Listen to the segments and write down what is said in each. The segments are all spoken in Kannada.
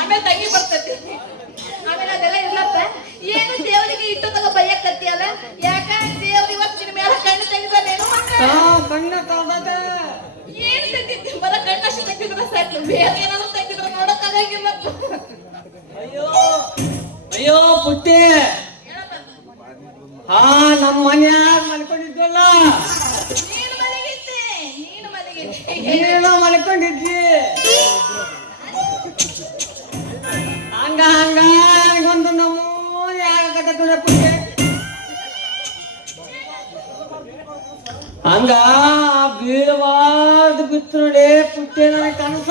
ಆಮೇಲೆ ತಂಗಿ ಬರ್ತೈತಿ. ಆಮೇಲೆ ಅದೆಲ್ಲ ಇರ್ಲತ್ತ. ಏನು ದೇವರಿಗೆ ಇಟ್ಟು ತಗ ಬೈಯಕತ್ತಿ ಅಲ್ಲ? ಯಾಕ ದೇವ್ರ ಇವತ್ತು ನಿನ್ನ ಮೇಲೆ ಕಣ್ಣು ತೆಗಿದಾನೇನು? ಏನ್ ತೆಗಿತಿ? ಬರ ಕಣ್ಣಷ್ಟು ತೆಗಿದ್ರೆ ಸಾಕು, ಬೇರೆ ಏನಾದ್ರು ತೆಗಿದ್ರೆ ನೋಡಕ್ಕಾಗಿಲ್ಲ. ಅಯ್ಯೋ ಅಯ್ಯೋ ಪುಟ್ಟಿ, ನಮ್ಮ ಮನ್ಯಾಗ ಮಲ್ಕೊಂಡಿದ್ವಲ್ಲ, ನೀನು ಮಲ್ಕೊಂಡಿದ್ದಿ. ಹಂಗ ಹಂಗ ಒಂದು ನಮೂನೆ ಆಗಕತ್ತ ಪುಟ್ಟಿ. ಹಂಗ ಬೀಳಬಾರ್ದು ಬಿತ್ತು ನೋಡಿ ಪುಟ್ಟಿ, ನನಗೆ ಕನಸ.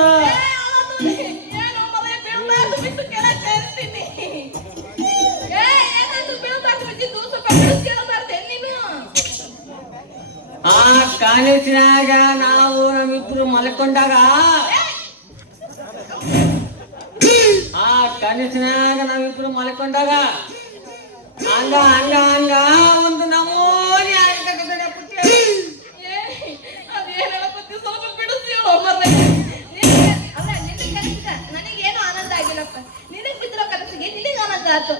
ಆ ಕಾಲೇಜಿನಾಗ ನಾವು ನಮ್ಮಿಬ್ರು ಮಲ್ಕೊಂಡಾಗ, ಹಂಗ ಹಂಗ ಹಂಗ ಒಂದು ನಮೂನೆ ಆಗಕತ್ತ ಪುಟ್ಟಿ. ನನಗೇನು ಆನಂದ ಆಗಿಲ್ಲಪ್ಪ. ನಿನಗ್ ಬಿದ್ದಿರೋ ಕನಸಿಗೆ ನಿನಗೆ ಆನಂದ ಆಯ್ತು.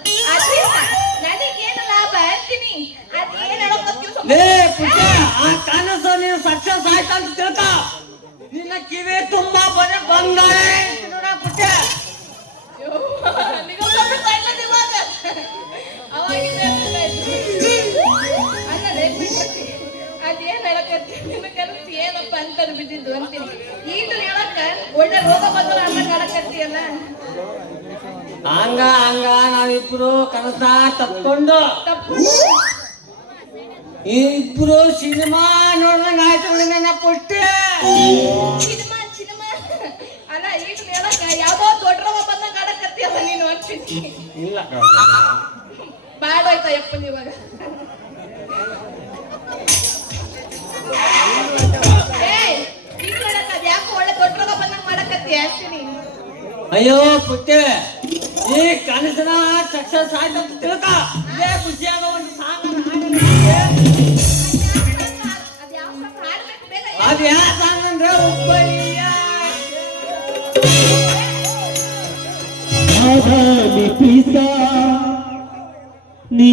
ನನಗೇನು ಲಾಭ ಅಂತೀನಿ. ಕನಸು ನೀನು ಸಕ್ಸಸ್ ಆಯ್ತಂತ ತಿಳ್ಕ. ನಿನ್ನ ಕಿವಿ ತುಂಬಾ ಬರೀ ಬಂಗಾರ ನೋಡ ಪುಟ್ಟ. ಅದೇನ್ ಹೇಳಕತ್ತಿ? ನಿನ್ನ ಕನಸು ಏನಪ್ಪ ಅಂತ ಬಿದ್ದಿದ್ದು ಅಂತೀನಿ. ಈಗ ಹೇಳಕ್ಕ ಒಳ್ಳೆ ರೋಗ ಬಂದ್ರ ಅನ್ನ ಕಾಡಕತ್ತೀಯಲ್ಲ. ಹಂಗ ಹಂಗ ನಾವಿಬ್ರು ಕನಸ ತಪ್ಕೊಂಡು ಇಬ್ರು ಸಿನಿಮಾ ನೋಡ್ದಂಗ ಆಯ್ತು ನನ್ನ ಪುಟ್ಟಿ. ಸಿನಿಮಾ ಅಲ್ಲ, ಈಗ ಹೇಳಕ್ಕ ಯಾವ್ದೋ ದೊಡ್ಡ ರೋಗ ಬಂದಂಗ ಕಾಡಕತ್ತೀಯಲ್ಲ ನೀನು ಅಂತೀನಿ. ಇಲ್ಲ ಬ್ಯಾಡ ಆಯ್ತಾ ಯಪ್ಪನ್ ಇವಾಗ. ಯಾಕೋ ಒಳ್ಳೆ ದೊಡ್ಡ ರೋಗ ಬಂದಂಗ ಮಾಡಕತ್ತಿ ಅಂತೀನಿ. ಅಯ್ಯೋ ಪುಟ್ಟಿ, ಈ ಕನಸನ ಸಕ್ಸಸ್ ಆಯ್ತಂತ ತಿಳ್ಕ. ಇದೇ ಖುಷಿಯಾಗ ಒಂದು ಸಾಂಗ್ ಅದು ಯಾವ ಸಾಂಗ್ ಅಂದ್ರೆ ಹುಬ್ಬಳ್ಳಿಯ ನೀ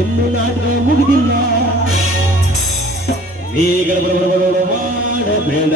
ಇನ್ನು ನಾಟಕ ಮುಗಿದಿಲ್ಲ, ಈಗ ಮಾಡಬೇಡ.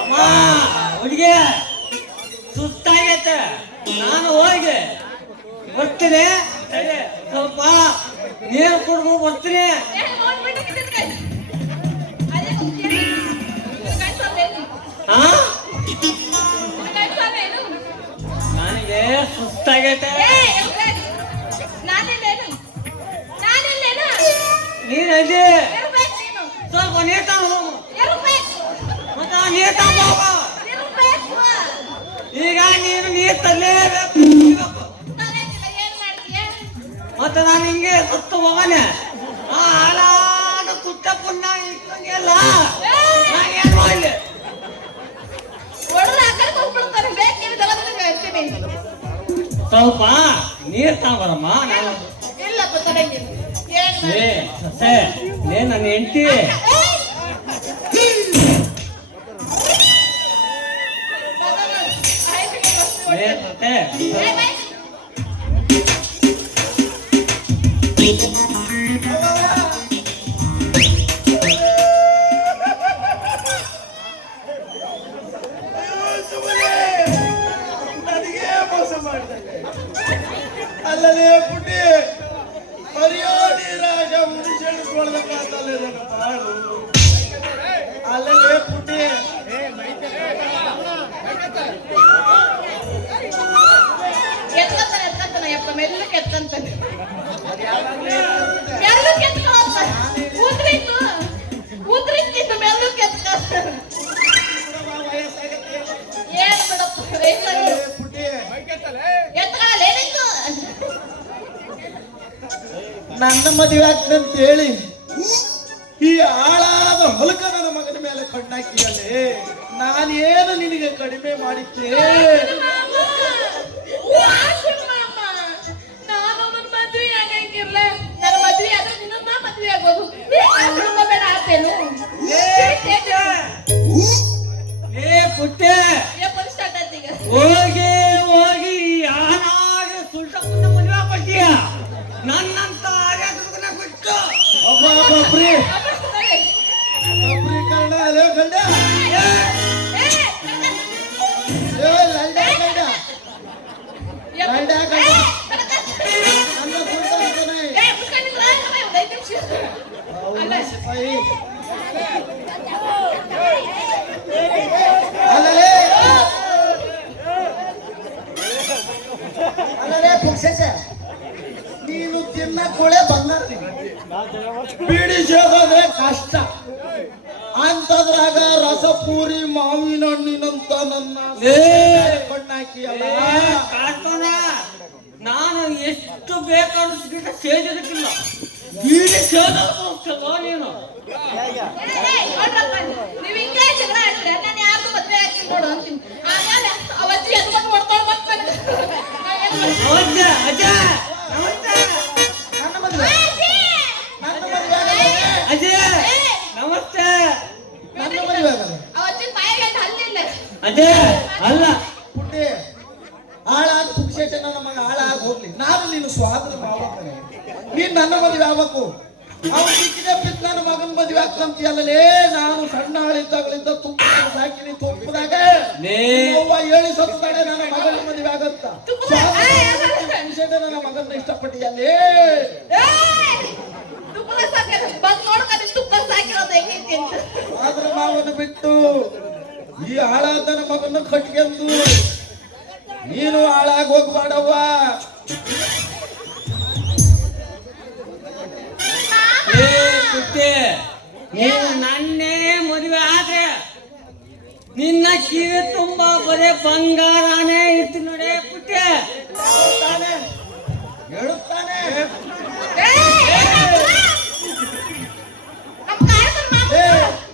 ಅಮ್ಮ ಹುಡುಗಿ ಸುಸ್ತಾಗೈತೆ, ನಾನು ಹೋಗಿ ಬರ್ತೀನಿ. ತಡಿ, ಸ್ವಲ್ಪ ನೀರು ಕುಡ್ದು ಬರ್ತೀನಿ. ಹಾ ನನಗೆ ಸುಸ್ತಾಗೈತೆ. ನೀನ್ ಅಜ್ಜಿ ಸ್ವಲ್ಪ ನೀರ್ ತಗೊಂಡು ಮತ್ತೆ ನೀರ್ ತಗೊಂಡು ಹೋಗು. ಈಗ ನೀನು ನೀರ್ ತರಲೇಬೇಕು. ಮತ್ತೆ ನಾನು ಹಿಂಗೆ ಸುತ್ತು ಹೋಗನೆ ಹಾಳಾದ ಕುಟ್ಟ ಪುಣ್ಣ ಇಟ್ಕೊಂಡೆಲ್ಲ ನಾನು ಏನು ಮಾಡಲಿ? ಸ್ವಲ್ಪ ನೀರ್ ತಗೊಂಬರಮ್ಮ. ನಾನು ಏ ಸೊಸೆ, ಲೇ ನನ್ನ ಹೆಂಡತಿ. ಏ ಸೊಸೆ, ನನಗೆ ಮೋಸ ಮಾಡ್ತಾರೆ. ಅಲ್ಲಲೇ ಪುಟ್ಟಿ ಹರಿಯೋ ನೀರಾಗ ಮುನಿಸಿಡ್ಕೊಳ್ಳದ ಕಾಲದಲ್ಲಿ ನನ್ನ ಬಾಳು. ಅಲ್ಲಲೇ ಪುಟ್ಟಿ ಮೆಲ್ಲಕ್ಕೆ ಎತ್ತಂತಾನೆ. ಉದ್ರಿತ್ತು ಮೆಲ್ಲಕ್ಕೆ ಎತ್ತ. ಏನು ಬಿಡಪ್ಪ ಪುಟ್ಟಿ ಎತ್ತಲೇನಿತ್ತು. ನನ್ನ ಮದುವೆ ಆಗ್ತಂತ ಹೇಳಿ ಈ ಆಳಾದ ಹೊಲಕ ನನ್ನ ಮಗನ ಮೇಲೆ ಕಣ್ಣಾಕಿಯಲ್ಲೇ ನಾನೇನು ನಿನಗೆ ಕಡಿಮೆ ಮಾಡಿದ್ದೆ? ನಾನೊಬ್ಬನ ಮದ್ವೆ ಆಗಂಗಿರ್ಲ. ನನ್ನ ಮದ್ವೆ ಆದ್ರೆ ನಿನ್ನ ಮದ್ವೆ ಆಗೋದು. ಬೇಡ ಆತೇನು? ಏ ಪುಟ್ಟೆ, ಸ್ಟಾರ್ಟ್ ಆಯ್ತು ಈಗ. ಹೋಗಿ ಹೋಗಿ ಯಾನಾಗ ಸುಲ್ಟಪ್ಪನ ಮದುವೆ ಆಗ್ಬಿಡ್ತೀಯ. ನನ್ನಂತ ಆರ್ಯಾದನ್ನ ಬಿಟ್ಟು ಒಬ್ಬೊಬ್ಬರಿ ಕನ್ನಡ ಅಲೇ ಗಂಡ ಲಂಡ ಗಂಡ ಗಂಡ ಗಂಡ ನನ್ನ ಸುಲ್ತಾನ ಸಿಪಾಯಿ ಅಲ್ಲೇ ಅಲ್ಲೇ ಪುಕ್ಷ ನೀನು ತಿನ್ನ ಕೊಳೆ ಬಂಗಾರ ಬಿಡಿಸೋದೇ ಕಷ್ಟ ಅಂತದ್ರಾಗ ರಸಪೂರಿ ಮಾವಿನ ಹಣ್ಣಿನಂತ ನನ್ನ ಕಣ್ಣಾಕಿಯಲ್ಲ ಕಾಡ್ತೋಣ ನಾನು ಎಷ್ಟು ಬೇಕಾದಷ್ಟು ಸೇದಿದಕ್ಕಿಲ್ಲ ಬೀಡಿ ಸೇದೋ ನೀನು ನೀವ್ ಹಿಂಗೆ ಜಗಳ ಆಡ್ತೀರ ನಾನು ಯಾರು ಮದ್ವೆ ಹಾಕಿ ನೋಡು ಅಂತೀನಿ ಆಮೇಲೆ ಅವತ್ತಿ ಎದ್ಕೊಂಡು ಹೊಡ್ಕೊಂಡು ಬರ್ತಾನೆ ಅಜ್ಜ ಅಜ್ಜ ನಮಸ್ತೆ ನನ್ನ ಮದುವೆ ನನ್ನ ಮದುವೆ ಅಜ್ಜ ನಮಸ್ತೆ ನನ್ನ ಮದುವೆ ಅವತ್ತಿನ ಬಾಯಿಗೆ ಹಲ್ಲಿಲ್ಲ ಅಜ್ಜ ಅಲ್ಲ ಪುಟ್ಟಿ ಹಾಳಾಗಿ ಪುಕ್ಷೇಟ ನನ್ನ ಮಗ ಹಾಳಾಗಿ ಹೋಗ್ಲಿ ನಾನು ನೀನು ಸ್ವಾತಂತ್ರ್ಯ ಮಾಡ್ಬೇಕನೆ ನೀನ್ ನನ್ನ ಮದುವೆ ಆಗ್ಬೇಕು ಅವ್ನು ಸಿಕ್ಕಿದೆ ಬಿದ್ದು ನನ್ನ ಮಗನ ಮದುವೆ ಆಗ್ತಂತೀಯಲ್ಲೇ ನಾನು ಸಣ್ಣ ಹಾಳಿದ್ದಾಗಲಿಂದ ತುಪ್ಪದಾಗ ಸಾಕಿನಿ ತುಪ್ಪದಾಗ ಅವ್ವ ಹೇಳಿ ಸತ್ತಾಳೆ ನನ್ನ ಮಗನ ಮದುವೆ ಆಗತ್ತ ಪುಕ್ಷೇಟ ನನ್ನ ಮಗನ ಇಷ್ಟಪಟ್ಟಿಯಲ್ಲೇ ತುಪ್ಪದ ಸಾಕಿರ ಬಂದ್ ನೋಡ್ಕೊಂಡು ತುಪ್ಪದ ಸಾಕಿರೋದು ಹೆಂಗೈತಿ ಅಂತ ಆದ್ರೆ ಮಾವನು ಬಿಟ್ಟು ಈ ಹಾಳಾದ ನನ್ನ ಮಗನ ಕಟ್ಗೆಂದು ನೀನು ಹಾಳಾಗಿ ಹೋಗ್ಬೇಡವ್ವ ನೀನು ನನ್ನೇ ಮದುವೆ ಆದ್ರೆ ನಿನ್ನ ಕಿವಿ ತುಂಬಾ ಬರೇ ಬಂಗಾರನೇ ಇರ್ತಿ ನೋಡಿ ಪುಟ್ಟೆ ತಾನೆ ಹೇಳುತ್ತಾನೆ ನಮ್ಮ ಕಾರ್ಯಕ್ರಮ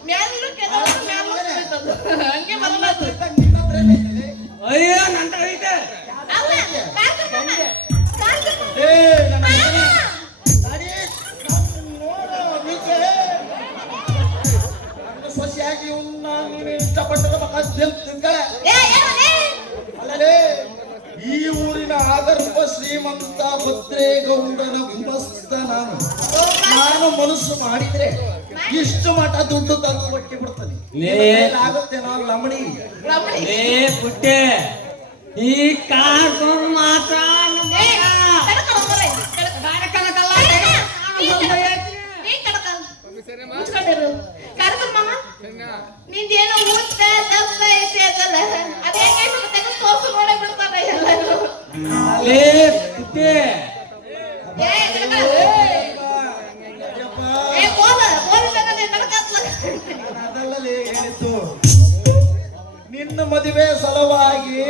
ಮ್ಯಾಲಿರೋ ಕೆಳಗೆ ಹಂಗೆ ಬದಲಾತು ನಿನ್ನ ಹತ್ರನೇ ಇದೆ. ಅಯ್ಯೋ ನಂತ ಐತೆ ಅಲ್ಲ ಕಾರ್ಯಕ್ರಮ ಏ, ನನ್ನ ಮಗನೇ, ದಾಡಿ, ನಾನು ನೋಡು, ನೀಚೆ. ನನ್ನ ಸೊಸೆಯಾಗಿ ಇವ್ನ ನೀನು ಇಷ್ಟಪಟ್ಟದ ಮಕ್ಕ ತಿಳ್ಕಳೆ. ಅಲ್ಲಲೇ ಈ ಊರಿನ ಆಗರ್ಭ ಶ್ರೀಮಂತ ಭದ್ರೇಗೌಡನ ಗುಮಸ್ತ ನಾನು ಮನಸ್ಸು ಮಾಡಿದ್ರೆ ಇಷ್ಟು ಮಠ ದುಡ್ಡು ತಂದು ಕೊಟ್ಟಿ ಬಿಡ್ತಾನೆ ಆಗುತ್ತೆ ನಾನು ಲಮಣಿ ಲೇ ಪುಟ್ಟೆ ಈ ಕಾರ್ಯಕ್ರಮ ಮಾತ್ರ ನಿಂದೇನೋ ಊಟ ದಪ್ಪ ಐತೆ ಅದಲ್ಲ ಅದ ಹೆಂಗೈತೆ ತೆಗೆದು ತೋರ್ಸು ನೋಡೇ ಬಿಡ್ತಾರೆ ಎಲ್ಲರೂ ಲೇ ಪುಟ್ಟೆ ಅದಲ್ಲೇ ಹೇಳಿದ್ದು ನಿನ್ನ ಮದುವೆ ಸಲುವಾಗಿ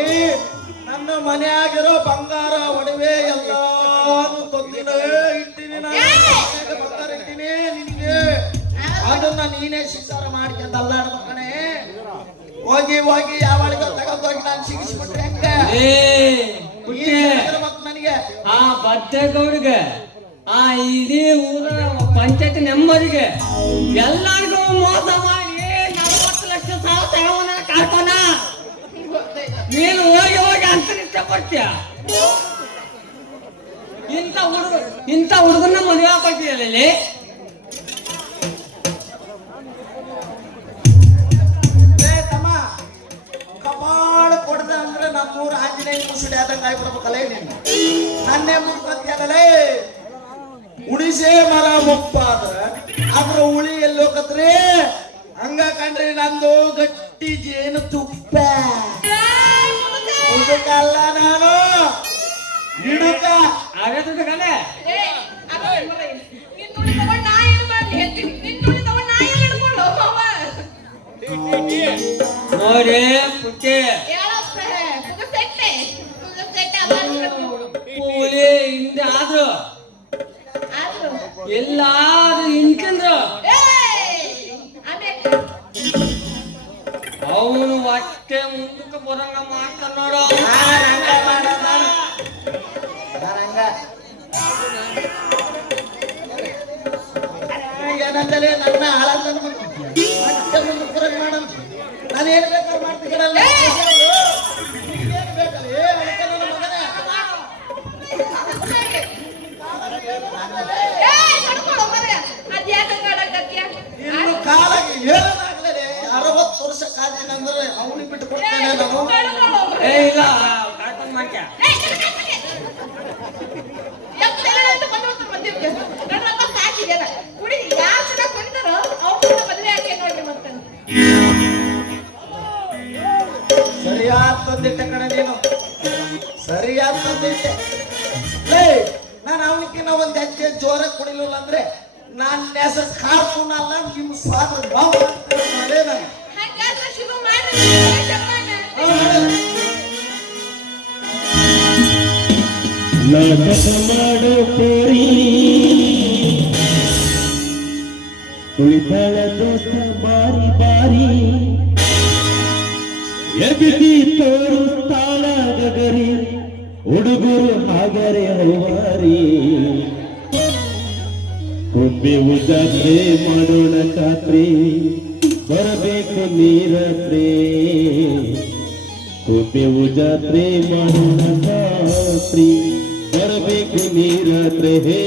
ನನ್ನ ಮನೆಯಾಗಿರೋ ಬಂಗಾರ ಒಡವೆ ಎಲ್ಲಾನು ತೊಂದಿನ ಇಟ್ಟಿನಿ ನಾನು ಬಂಗಾರ ಇಟ್ಟಿನಿ ನಿನಗೆ ಅದನ್ನ ನೀನೇ ಶಿಕ್ಷಾರ ಮಾಡ್ಕೊಂಡು ಅಲ್ಲಾಡ್ದ ಕಣೆ ಹೋಗಿ ಹೋಗಿ ಯಾವಳಿಗ ತಗೊಂಡೋಗಿ ನಾನು ಶಿಕ್ಷಿಸ್ಬಿಟ್ರೆ ಹೆಂಗೆ ಮತ್ ನನಗೆ ಆ ಬದ್ದೇಗೌಡಿಗೆ ಆ ಇಡೀ ಊರ ಪಂಚಾಯತ್ ನೆಮ್ಮದಿಗೆ ಎಲ್ಲರಿಗೂ ಮೋಸ ಮಾಡಿ 40 ಲಕ್ಷ ಸಾಲ ತಗೊಂಡ ಕಾರ್ಕೋನ ನೀನು ಹೋಗಿ ಹೋಗಿ ಅಂತ ಇಷ್ಟಪಡ್ತೀಯ ಇಂಥ ಹುಡುಗನ ಮದುವೆ ಹಾಕೊಳ್ತೀಯಲ್ಲ ತಮ್ಮ ಕಪಾಳ ಕೊಡದ ಅಂದ್ರೆ ನಮ್ಮೂರ ಆಂಜನೇಯ ಮುಸುಡಿ ಆದಂಗ ಆಗ್ಬಿಡ್ಬೇಕಲ್ಲ ನೀನು ನನ್ನೇ ಮುಡ್ಕೊಂತೀಯಲ್ಲೇ ಉಳಿಸೇ ಮರ ಮುಪ್ಪಾದ್ರ ಅದ್ರ ಉಳಿ ಎಲ್ಲೋಕತ್ರಿ ಹಂಗ ಕಂಡ್ರಿ ನಂದು ಗಟ್ಟಿ ಜೇನು ತುಪ್ಪ ಉದಕಲ್ಲ ನಾನು ಹಿಡುಕ ಆಗೇ ದುಡ್ಡು ಕಲೆ ನೋಡಿ ಪುಟ್ಟೆ ಹುಲಿ ಹಿಂದೆ ಆದ್ರು ಎಲ್ಲಾದ್ರೂ ಹಿಂಡ್ಕಂದ್ರು ಅವನು ಹೊಟ್ಟೆ ಮುಂದಕ್ಕೆ ಬರಂಗ ಮಾಡ್ತಾನ ನೋಡು ಏನಂದರೆ ನನ್ನ ಹಾಳಂತ ಮತ್ತೆ ಮುಂದೆ ಪುರಂಗ ಮಾಡಂತ ನಾನು ಏನ್ ಬೇಕಾದ್ರೆ ಮಾಡ್ತೀನಲ್ಲ ಇನ್ನು ಕಾಲಾಗಿ ಹೇಳೋದಾಗ್ಲೇ 60 ವರ್ಷ ಕಾದಿನಂದ್ರೆ ಅವನಿಗೆ ಬಿಟ್ಟು ಕೊಡ್ತೇನೆ ನಾನು ಏ ಇಲ್ಲ ಕಾಡ್ಕೊಂಡ್ ಮಾಡ್ಯ ಸರಿಯಾದ ತಂದಿಟ್ಟೆ ಕಣ ನೀನು ಸರಿಯಾದ ತಂದಿಟ್ಟೆ ಲೇ ನಾನು ಅವನಿಗಿನ್ನ ಒಂದ್ ಹೆಜ್ಜೆ ಜೋರ ಕುಡಿಲಿಲ್ಲ ಅಂದ್ರೆ ನಾನ್ ಹೆಸರು ಕಾರ್ಟೂನ್ ಅಲ್ಲ ನಿಮ್ಮ ಸ್ವಾದ ಬಾವು ಮಾಡೇ ನಾನು ಹಂಗಾದ್ರೆ ಶುರು ಮಾಡಿ ಜಪಾನ. ನಾಟಕ ಮಾಡೋ ಪೋರಿ ಕುಳಿತಾಳ ದೋಸ್ತ ಬಾರಿ ಬಾರಿ ಎಬಿಸಿ ತೋರಿಸ್ತಾಳ ಗಗರಿ ಹುಡುಗರು ಹಾಗರೆ ಹವಾರಿ ಕೊಂಬೆವು ಜಾತ್ರೆ ಮಾಡೋಣ ಖಾತ್ರಿ ಬರಬೇಕು ನೀರಾತ್ರಿ ಕೊಂಬೆವು ಜಾತ್ರೆ ಮಾಡೋಣ ಖಾತ್ರಿ ಬರಬೇಕು ನೀರಾತ್ರಿ ಹೇ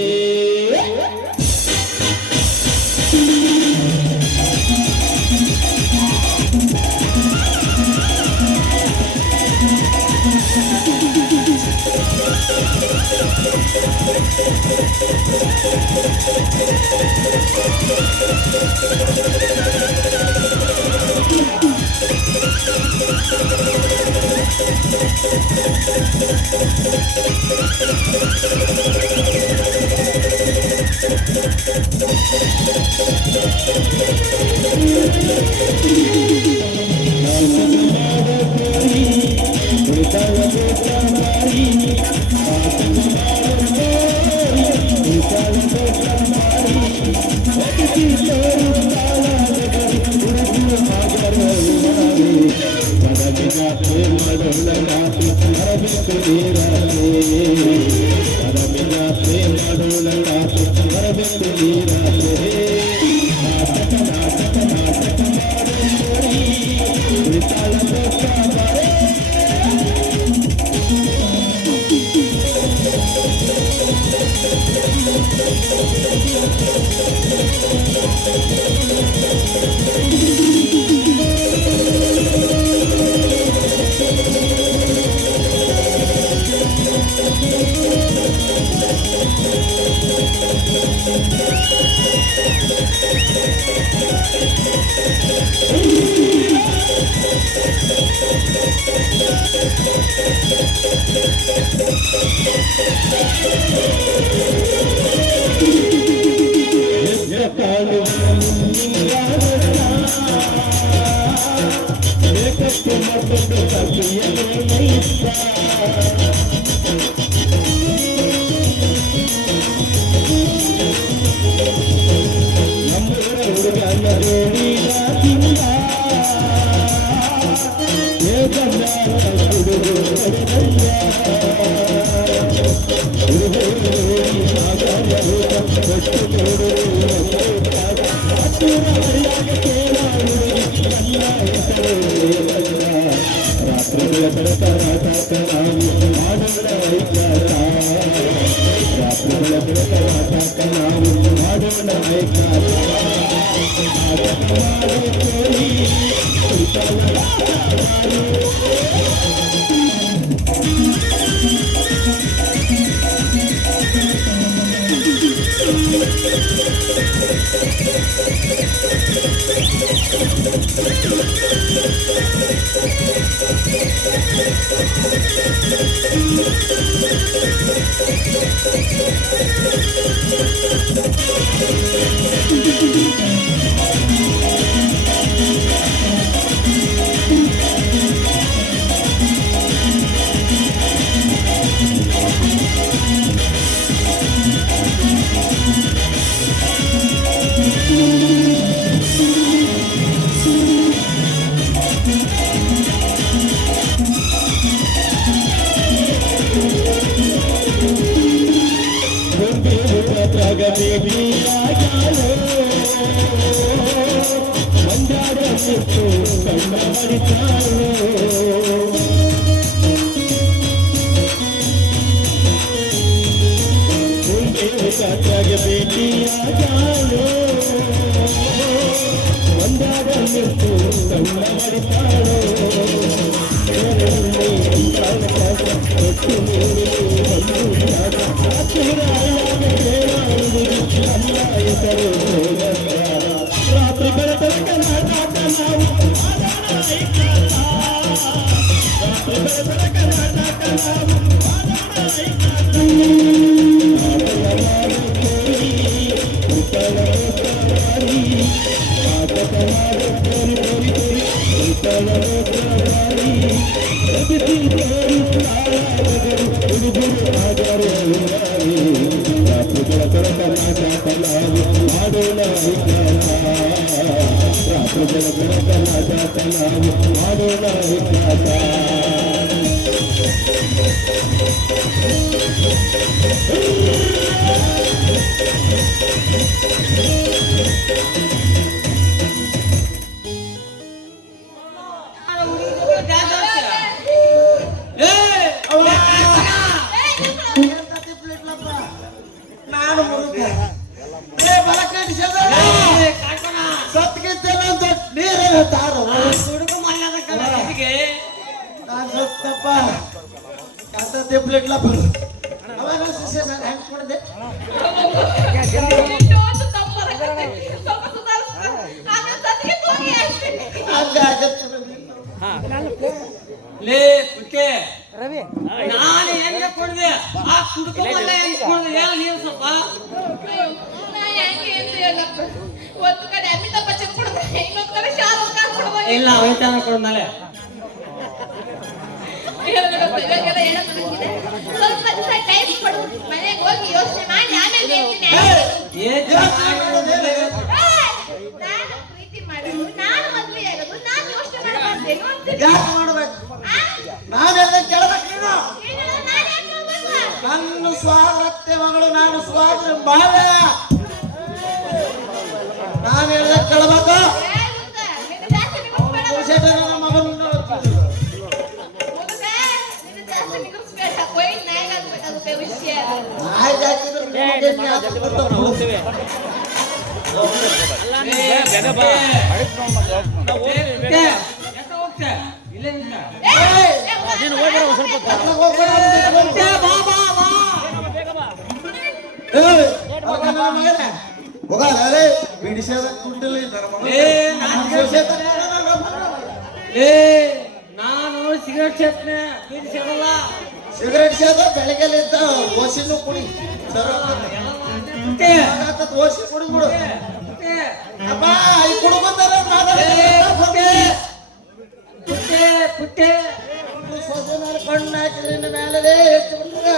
ನಾವು ಎದುರು ತೋರಿಸ್ತಾರ ನಗರು ಹುಡುಗರು ಆದರೆ ಊರಾರಿ ರಾತ್ರಿಗಳ ಕರಕಲಾಟ ಕಲಾವು ಮಾಡೋಣ ವಿಕಾಸ ರಾತ್ರಿಗಳ ಕರಕಲಾಟ ಕಲಾವು ಮಾಡೋಣ ವಿಕಾಸ ನಾನು ಮುರುಕ ಸತ್ಗಿದ್ದೇನೆ ಅಂತ ನೀರೇ ಹೇಳ್ತಾರ ನಾನು ಸತ್ತಪ್ಪ ಅಂತ ತಿಪ್ಲಿಟ್ಲಪ್ಪ ಅವಾಗ ಶಿಷ್ಯ ನಾನು ಹೆಂಗ್ ಮಾಡಿದೆ ಇಷ್ಟೊಂದು ತಪ್ಪರಕತ್ತೆ. ಸ್ವಲ್ಪ ಸುಧಾರಿಸ್ಕೊ. ಆಮೇಲೆ ಸದ್ಯಕ್ಕೆ ತೋರಿ ಅಷ್ಟೇ. ಹಂಗ ಆಗತ್ತೆ ಲೇ ಪುಟ್ಟೆ ನಾನು ಹೆಂಗೆ ಕೊಡ್ದೆ ಆ ಕುಡ್ಕೊಂಬಲ್ಲ ಹೆಂಗೆ ಕೊಡ್ದೆ ಹೇಳ ನೀವು ಸ್ವಲ್ಪ ಅಯ್ಯೋ, ನಾ ಹೆಂಗೆ ಅಂತ ಹೇಳಪ್ಪ. ಒಂದು ಕಡೆ ಅಮಿತಾಬ್ ಬಚ್ಚನ್ ಕೊಡ್ದೆ, ಇನ್ನೊಂದು ಕಡೆ ಶಾರುಖ್ ಖಾನ್ ಕೊಡ್ದೆ. ಇಲ್ಲ ಅವೈತಾನ ಕೊಡ್ಮೇಲೆ ಇವಾಗೆಲ್ಲ ಹೇಳೋದು ನನಗಿದೆ. ಸ್ವಲ್ಪ ದಿವಸ ಟೈಮ್ ಕೊಡು. ಮನೆಗೆ ಹೋಗಿ ಯೋಚನೆ ಮಾಡಿ ಆಮೇಲೆ ಹೇಳ್ತೀನಿ. ನಾನು ಪ್ರೀತಿ ಮಾಡೋದು, ನಾನು ಮದುವೆ ಆಗೋದು, ನಾನು ಯೋಚನೆ ಮಾಡಬಾರ್ದೇನು ಅಂತ. ಯಾಕೆ ಮಾಡ್ಬೇಕು ನಾವ್ ಹೇಳ್ದ ಕೇಳ್ಬೇಕು ನೀನು ಏನಿಲ್ಲ, ನಾನು ಯಾಕೆ ಮಾಡ್ಬೇಕು? ನನ್ನ ಸ್ವಾಗತ್ತೆ ಮಗಳು ನಾನು ಸ್ವಾಗತ ಬಾಳ ನಾನು ಹೇಳ್ದ ಕೇಳ್ಬೇಕು ಏ ಮುದ್ದ, ನಿನ್ನ ಜಾಸ್ತಿ ನಿಗರ್ಸ್ಬೇಡ. ಪುರುಷೇಟ ನನ್ನ ಮಗನ ಮುದ್ದ, ನಿನ್ನ ಜಾಸ್ತಿ ನಿಗರ್ಸ್ಬೇಡ. ಕೊಯ್ ನಾಯಿಗೆ ಆಗ್ಬೇಕಾಗುತ್ತೆ ವಿಷಯ. ನಾಯಿ ಜಾತಿದ್ರೆ ನಿಮ್ಗೆ ಜ್ಞಾಪಕ ಬರ್ತದೆ. ಇಲ್ಲೇ ನಿಂತ. ನೀನು ಹೋಗ್ಬೇಡ ಸ್ವಲ್ಪ. ಅತ್ಲಾಗ್ ಹೋಗ್ಬೇಡ ಅಂತಿದ್ರು. ಬಾ ಬಾ ಬಾ ಏಯ್, ಅವಾಗ ನನ್ನ ಮಗನೇ, ಹೋಗಲ್ಲ ರೇ, ಬಿಡಿಸೋದ ಕುಂಡಲಿ ನನ್ನ ಮಗ. ಏ, ನಾನು ಸೊಸೆ ತಗೊಂಡು ನನ್ನ ಮಗ. ಏ ನಾನು ಸಿಗರೇಟ್ ಸೇತ್ನೆ ಬೀಡಿ ಸೇದಲ್ಲ ಸಿಗರೇಟ್ ಸೇದ ಬೆಳಗ್ಗೆಲಿದ್ದ ಓಸಿನೂ ಕುಡಿ ಸರ ಪುಟ್ಟೆ ಓಸಿ ಕುಡಿದ್ಬಿಡು ಪುಟ್ಟೆ ಅಪ್ಪ ಈ ಕುಡ್ಕೊಂತಾರ ಪುಟ್ಟೆ ಪುಟ್ಟೆ ಪುಟ್ಟೆ ಸೊಸೆ ಮೇಲೆ ಕಣ್ಣು ಹಾಕಿದ್ರಿಂದ ಮೇಲೆ ಹೆಚ್ಚು ಬಿಡ್ತದೆ.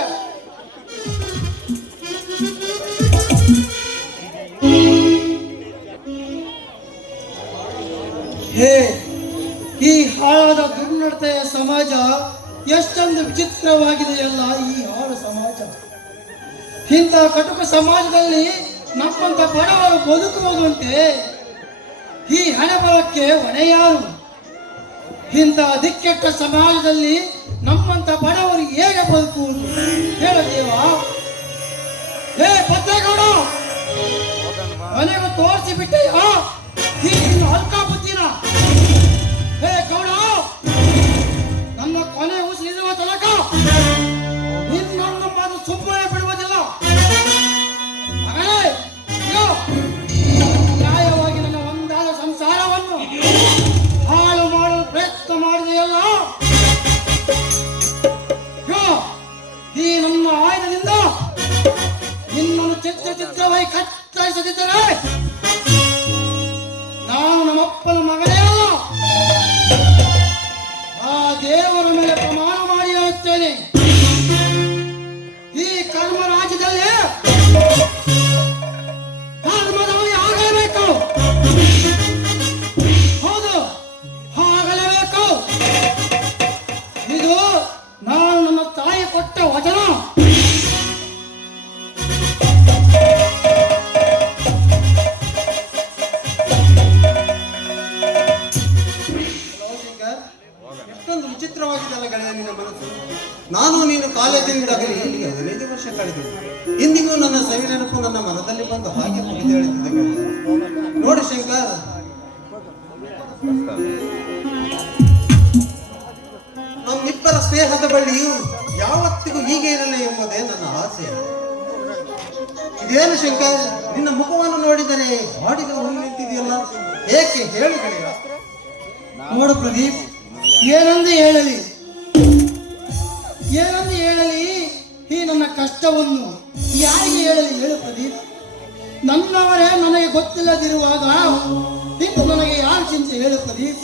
ಹೇ ಈ ಹಾಳಾದ ದುರ್ನಡತೆಯ ಸಮಾಜ ಎಷ್ಟೊಂದು ವಿಚಿತ್ರವಾಗಿದೆಯಲ್ಲ ಈ ಹಾಳು ಸಮಾಜ. ಇಂಥ ಕಟುಕ ಸಮಾಜದಲ್ಲಿ ನಮ್ಮಂತ ಬಡವರು ಬದುಕುವುದುಂಟೆ. ಈ ಹಣಬಲಕ್ಕೆ ಹೊಣೆ ಯಾರು? ಇಂಥ ದಿಕ್ಕೆಟ್ಟ ಸಮಾಜದಲ್ಲಿ ನಮ್ಮಂತ ಬಡವರು ಹೇಗೆ ಬದುಕುವುದು ಹೇಳ ದೇವ. ಹೇ ಭದ್ರೇಗೌಡ, ಮನೆಗೂ ತೋರಿಸಿ ಬಿಟ್ಟೆಯ ಈ ನಿನ್ನ ಅಲ್ಕ ಬುದ್ಧಿನ. ಹೇ ಗೌಡ, ನನ್ನ ಕೊನೆ ಉಸಿರಿರುವ ತನಕ ನಿನ್ನನ್ನು ಮಾತು ಸುಮ್ಮನೆ ಬಿಡುವುದಿಲ್ಲ. ಮಗನೇ, ಇಗೋ, ನ್ಯಾಯವಾಗಿ ನನ್ನ ಒಂದಾದ ಸಂಸಾರವನ್ನು ಹಾಳು ಮಾಡಲು ಪ್ರಯತ್ನ ಮಾಡಿದೆಯಲ್ಲ. ಇಗೋ, ಈ ನನ್ನ ಆಯುಧದಿಂದ ನಿನ್ನನ್ನು ಚಿತ್ರವಾಗಿ ಕತ್ತರಿಸದಿದ್ದರೆ ನಾನು ನಮ್ಮಪ್ಪನ ಮಗನೇ ಅಲ್ಲ. ಆ ದೇವರ ಮೇಲೆ ಪ್ರಮಾಣ ಮಾಡಿ ಹೇಳುತ್ತೇನೆ, ಈ ಕರ್ಮ ರಾಜ್ಯದಲ್ಲಿ ಧರ್ಮದವರಿಗೆ ಆಗಲೇಬೇಕು. ಹೌದು, ಆಗಲೇಬೇಕು. ಇದು ನಾನು ನನ್ನ ತಾಯಿ ಕೊಟ್ಟ ವಚನ. ಎಷ್ಟೊಂದು ವಿಚಿತ್ರವಾಗಿದೆಲ್ಲ ಗೆಳೆಯ ನಿನ್ನ ಮನಸ್ಸು. ನಾನು ನೀನು ಕಾಲೇಜಿನಿಂದಾಗಲಿ ಇಲ್ಲಿಗೆ 15 ವರ್ಷ ಕಳೆದಿದೆ. ಇಂದಿಗೂ ನನ್ನ ಸವಿ ನೆನಪು ನನ್ನ ಮನದಲ್ಲಿ ಬಂದು ಹಾಗೆ ಮುಗಿದೇಳುತ್ತಿದೆ ಗೆಳೆಯ. ನೋಡಿ ಶಂಕರ್, ನಮ್ಮಿಬ್ಬರ ಸ್ನೇಹದ ಬಳ್ಳಿಯು ಯಾವತ್ತಿಗೂ ಹೀಗೆ ಇರಲಿ ಎಂಬುದೇ ನನ್ನ ಆಸೆ. ಇದೇನು ಶಂಕರ್, ನಿನ್ನ ಮುಖವನ್ನು ನೋಡಿದರೆ ಬಾಡಿಗೆ ಹುಲ್ಲು ನಿಂತಿದೆಯಲ್ಲ, ಏಕೆ ಹೇಳಿ ಗೆಳೆಯ? ನೋಡು ಪ್ರದೀಪ್, ಏನಂದು ಹೇಳಲಿ ಏನಂದು ಹೇಳಲಿ ಈ ನನ್ನ ಕಷ್ಟವನ್ನು ಯಾರಿಗೆ ಹೇಳಲಿ ಹೇಳು ಪ್ರದೀಪ್. ನನ್ನವರೇ ನನಗೆ ಗೊತ್ತಿಲ್ಲದಿರುವಾಗ ಇನ್ನು ನನಗೆ ಯಾರು ಚಿಂತೆ ಹೇಳು ಪ್ರದೀಪ್.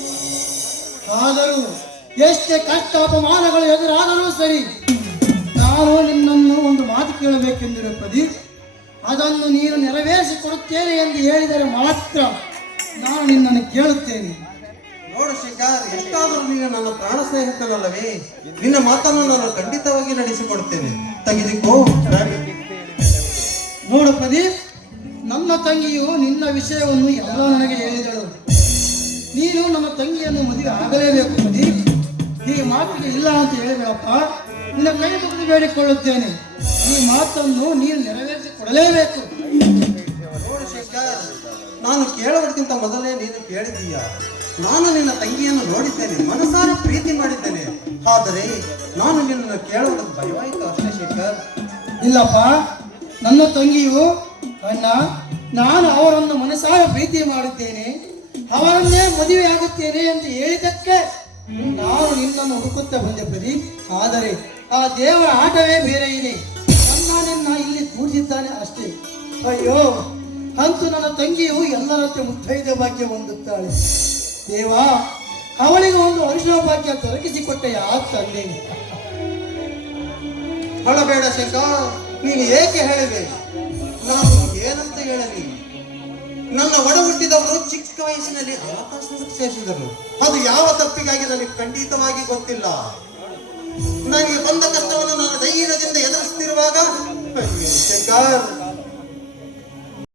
ಆದರೂ ಎಷ್ಟೇ ಕಷ್ಟ ಅಪಮಾನಗಳು ಎದುರಾದರೂ ಸರಿ, ನಾನು ನಿನ್ನನ್ನು ಒಂದು ಮಾತು ಕೇಳಬೇಕೆಂದಿರುವ ಪ್ರದೀಪ್. ಅದನ್ನು ನೀನು ನೆರವೇರಿಸಿಕೊಡುತ್ತೇನೆ ಎಂದು ಹೇಳಿದರೆ ಮಾತ್ರ ನಾನು ನಿನ್ನನ್ನು ಕೇಳುತ್ತೇನೆ. ನೋಡು ಶೇಖರ್, ಎಷ್ಟಾದರೂ ನೀನು ನನ್ನ ಪ್ರಾಣ ಸ್ನೇಹಿತನಲ್ಲವೇ? ನಿನ್ನ ಮಾತನ್ನು ನಾನು ಖಂಡಿತವಾಗಿ ನಡೆಸಿಕೊಡುತ್ತೇನೆ. ತೆಗೆದುಕೋ. ನೋಡು ಪ್ರದೀಪ್, ನನ್ನ ತಂಗಿಯು ನಿನ್ನ ವಿಷಯವನ್ನು ಎಲ್ಲ ನನಗೆ ಹೇಳಿದಳು. ನೀನು ನನ್ನ ತಂಗಿಯನ್ನು ಮದುವೆ ಆಗಲೇಬೇಕು ಪ್ರದೀಪ್. ಈ ಮಾತಿಗೆ ಇಲ್ಲ ಅಂತ ಹೇಳಬೇಡಪ್ಪ. ನಿನ್ನ ಕೈ ಮುಗಿದು ಬೇಡಿಕೊಳ್ಳುತ್ತೇನೆ, ಈ ಮಾತನ್ನು ನೀನು ನೆರವೇರಿಸಿಕೊಡಲೇಬೇಕು. ನೋಡು ಶೇಖರ್, ನಾನು ಕೇಳುವುದಕ್ಕಿಂತ ಮೊದಲೇ ನೀನು ಕೇಳಿದೀಯ. ನಾನು ನಿನ್ನ ತಂಗಿಯನ್ನು ನೋಡಿದ್ದೇನೆ, ಮನಸಾರ ಪ್ರೀತಿ ಮಾಡಿದ್ದೇನೆ. ಆದರೆ ನಾನು ನಿನ್ನನ್ನು ಕೇಳುವುದಕ್ಕೆ ಭಯವಾಯಿತು ಅಷ್ಟೇ ಶೇಖರ್. ಇಲ್ಲಪ್ಪ, ನನ್ನ ತಂಗಿಯು ಅಣ್ಣ, ನಾನು ಅವರನ್ನು ಮನಸಾರ ಪ್ರೀತಿ ಮಾಡುತ್ತೇನೆ, ಅವರನ್ನೇ ಮದುವೆ ಆಗುತ್ತೇನೆ ಎಂದು ಹೇಳಿದ್ದಕ್ಕೆ ನಾನು ನಿನ್ನನ್ನು ಹುಡುಕುತ್ತಾ ಬಂದೆ ಪ್ರದೀಪ್. ಆದರೆ ಆ ದೇವರ ಆಟವೇ ಬೇರೆ ಇದೆ. ನಿನ್ನ ಇಲ್ಲಿ ಕೂಡಿಸಿದ್ದಾನೆ ಅಷ್ಟೇ. ಅಯ್ಯೋ, ಅಂತೂ ನನ್ನ ತಂಗಿಯು ಎಲ್ಲರಂತೆ ಮುತ್ತೈದೆ ಭಾಗ್ಯ ಹೊಂದುತ್ತಾಳೆ. ದೇವಾ, ಅವಳಿಗೆ ಒಂದು ಅರಿಶಿನ ಭಾಗ್ಯ ದೊರಕಿಸಿಕೊಟ್ಟ ಯಾ ತಂದೆ. ಅಳಬೇಡ ಶೇಖರ್, ನೀನು ಏಕೆ ಹೇಳಿದೆ? ನಾನು ಏನಂತ ಹೇಳಲಿ? ನನ್ನ ಒಡ ಹುಟ್ಟಿದವರು ಚಿಕ್ಕ ವಯಸ್ಸಿನಲ್ಲಿ ಅನಾಥಾಶ್ರಮಕ್ಕೆ ಸೇರಿಸಿದರು. ಅದು ಯಾವ ತಪ್ಪಿಗಾಗಿ ನನಗೆ ಖಂಡಿತವಾಗಿ ಗೊತ್ತಿಲ್ಲ. ನನಗೆ ಬಂದ ಕಷ್ಟವನ್ನು ನಾನು ಧೈರ್ಯದಿಂದ ಎದುರಿಸುತ್ತಿರುವಾಗ ಶೇಖರ್,